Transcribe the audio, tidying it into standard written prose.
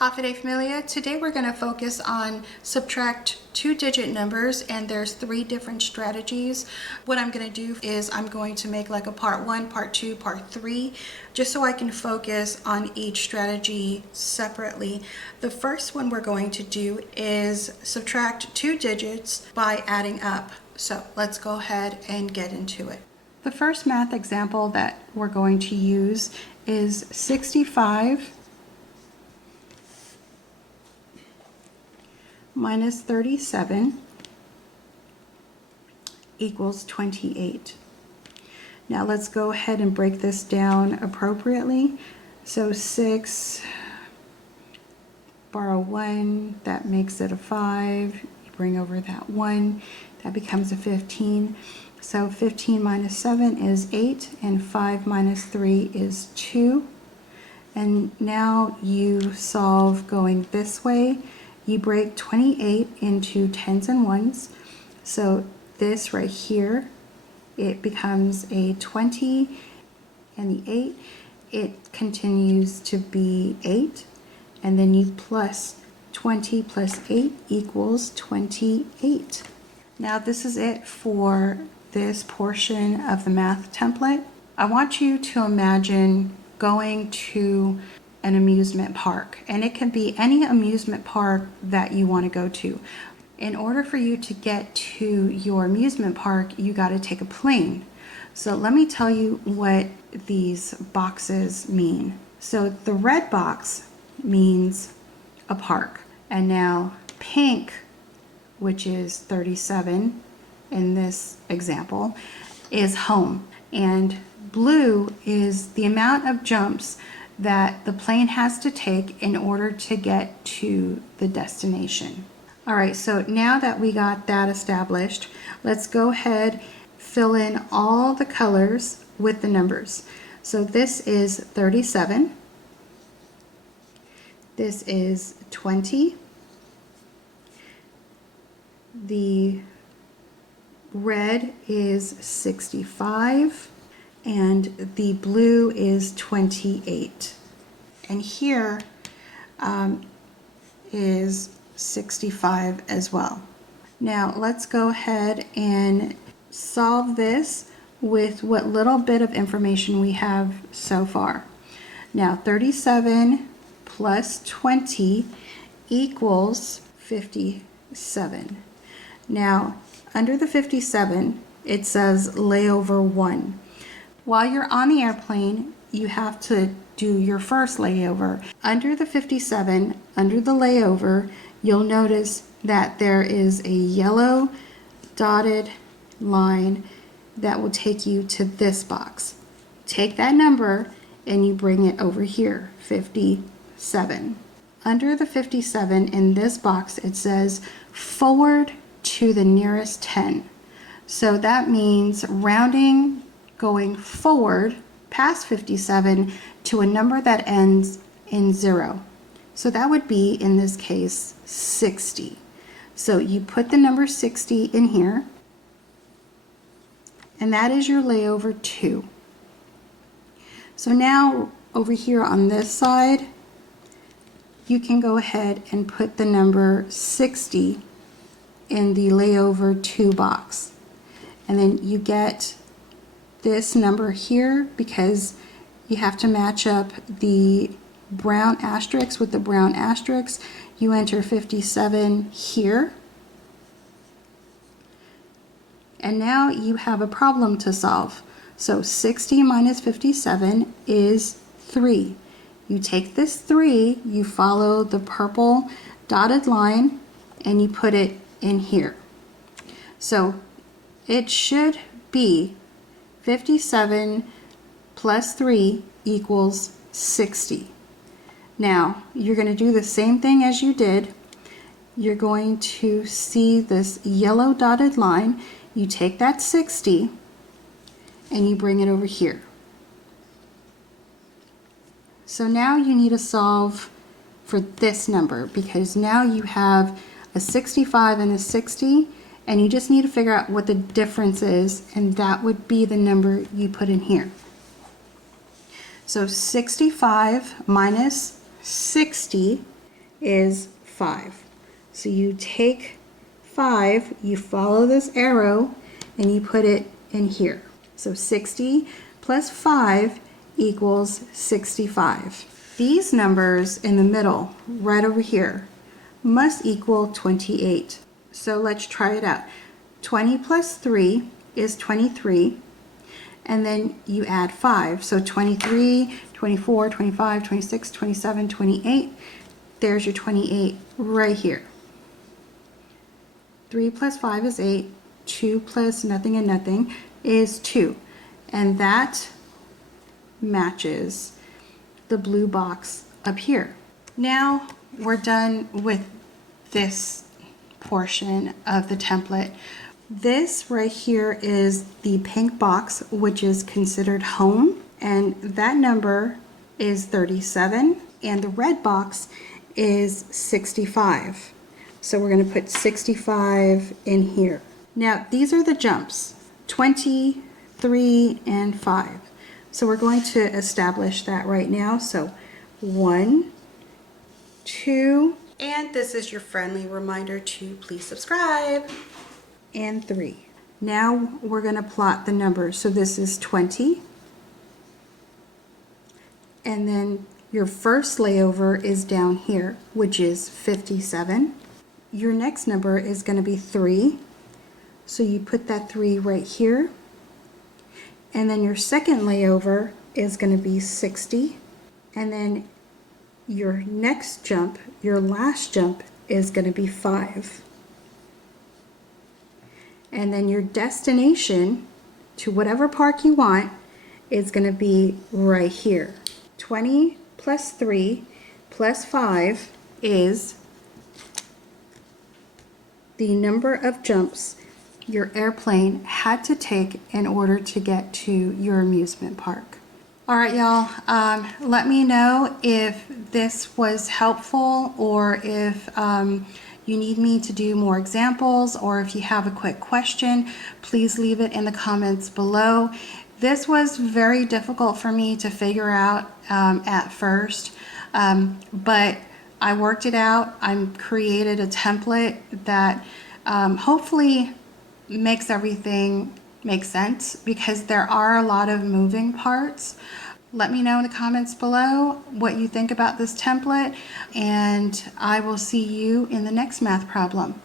Hafide Familia. Today we're going to focus on subtract two-digit numbers, and there's three different strategies. What I'm going to do is I'm going to make like a part 1, part 2, part 3, just so I can focus on each strategy separately. The first one we're going to do is subtract two digits by adding up. So let's go ahead and get into it. The first math example that we're going to use is 65 minus 37 equals 28. Now let's go ahead and break this down appropriately. So 6, borrow 1, that makes it a 5. You bring over that 1, that becomes a 15. So 15 minus 7 is 8, and 5 minus 3 is 2. And now you solve going this way. You break 28 into tens and ones. So this right here, it becomes a 20, and the 8, it continues to be 8. And then you plus 20 plus 8 equals 28. Now this is it for this portion of the math template. I want you to imagine going to an amusement park, and it can be any amusement park that you want to go to. In order for you to get to your amusement park, you got to take a plane. So let me tell you what these boxes mean. So the red box means a park, and now pink, which is 37 in this example, is home, and blue is the amount of jumps that the plane has to take in order to get to the destination. All right, so now that we got that established, let's go ahead, fill in all the colors with the numbers. So this is 37, this is 20, the red is 65, and the blue is 28. And here is 65 as well. Now let's go ahead and solve this with what little bit of information we have so far. Now 37 plus 20 equals 57. Now under the 57, it says layover 1. While you're on the airplane, you have to do your first layover. Under the 57, under the layover, you'll notice that there is a yellow dotted line that will take you to this box. Take that number and you bring it over here, 57. Under the 57 in this box, it says forward to the nearest 10. So that means rounding, going forward past 57 to a number that ends in 0. So that would be, in this case, 60. So you put the number 60 in here, and that is your layover 2. So now over here on this side, you can go ahead and put the number 60 in the layover 2 box. And then you get this number here because you have to match up the brown asterisk with the brown asterisk. You enter 57 here. And now you have a problem to solve. So 60 minus 57 is 3. You take this 3, you follow the purple dotted line, and you put it in here. So it should be 57 plus 3 equals 60. Now, you're going to do the same thing as you did. You're going to see this yellow dotted line. You take that 60 and you bring it over here. So now you need to solve for this number, because now you have a 65 and a 60, and you just need to figure out what the difference is, and that would be the number you put in here. So 65 minus 60 is 5. So you take 5, you follow this arrow, and you put it in here. So 60 plus 5 equals 65. These numbers in the middle, right over here, must equal 28. So let's try it out. 20 plus 3 is 23, and then you add 5. So 23, 24, 25, 26, 27, 28. There's your 28 right here. 3 plus 5 is 8. 2 plus nothing and nothing is 2. And that matches the blue box up here. Now we're done with this portion of the template. This right here is the pink box, which is considered home, and that number is 37, and the red box is 65. So we're going to put 65 in here. Now these are the jumps, 20, 3, and 5. So we're going to establish that right now. So 1, 2, and this is your friendly reminder to please subscribe, and 3. Now we're going to plot the numbers. So this is 20, and then your first layover is down here, which is 57. Your next number is going to be 3, so you put that 3 right here. And then your second layover is going to be 60. And then your next jump, your last jump, is going to be 5. And then your destination to whatever park you want is going to be right here. 20 plus 3 plus 5 is the number of jumps your airplane had to take in order to get to your amusement park. All right, y'all, let me know if this was helpful, or if you need me to do more examples, or if you have a quick question, please leave it in the comments below. This was very difficult for me to figure out at first, but I worked it out. I created a template that hopefully makes everything make sense, because there are a lot of moving parts. Let me know in the comments below what you think about this template, and I will see you in the next math problem.